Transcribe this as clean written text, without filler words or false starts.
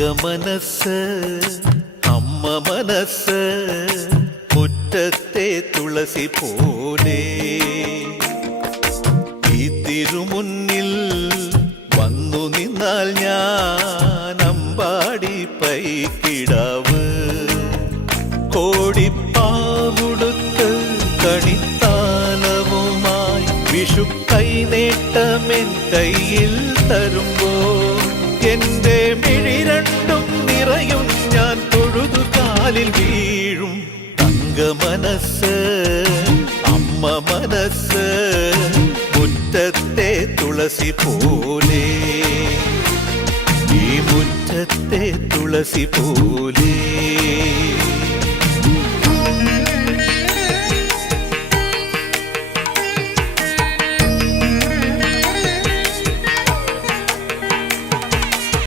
മനസ്സ് അമ്മ മനസ്സ് മുറ്റത്തെ തുളസി പോലെ ഈ തിരുമുന്നിൽ വന്നു നിന്നാൽ ഞാൻ അമ്പാടി പൈക്കിടാവ് കോടിപ്പാവുടുത്ത് കണിത്താലവുമായി വിഷു കൈനേട്ടമെൻ കയ്യിൽ തരുമ്പോൾ എന്റെ മിഴി രണ്ടും നിറയും ഞാൻ തൊഴുതു കാലിൽ വീഴും തങ്ക മനസ്സ് അമ്മ മനസ്സ് മുറ്റത്തെ തുളസി പോലെ ഈ മുറ്റത്തെ തുളസി പോലെ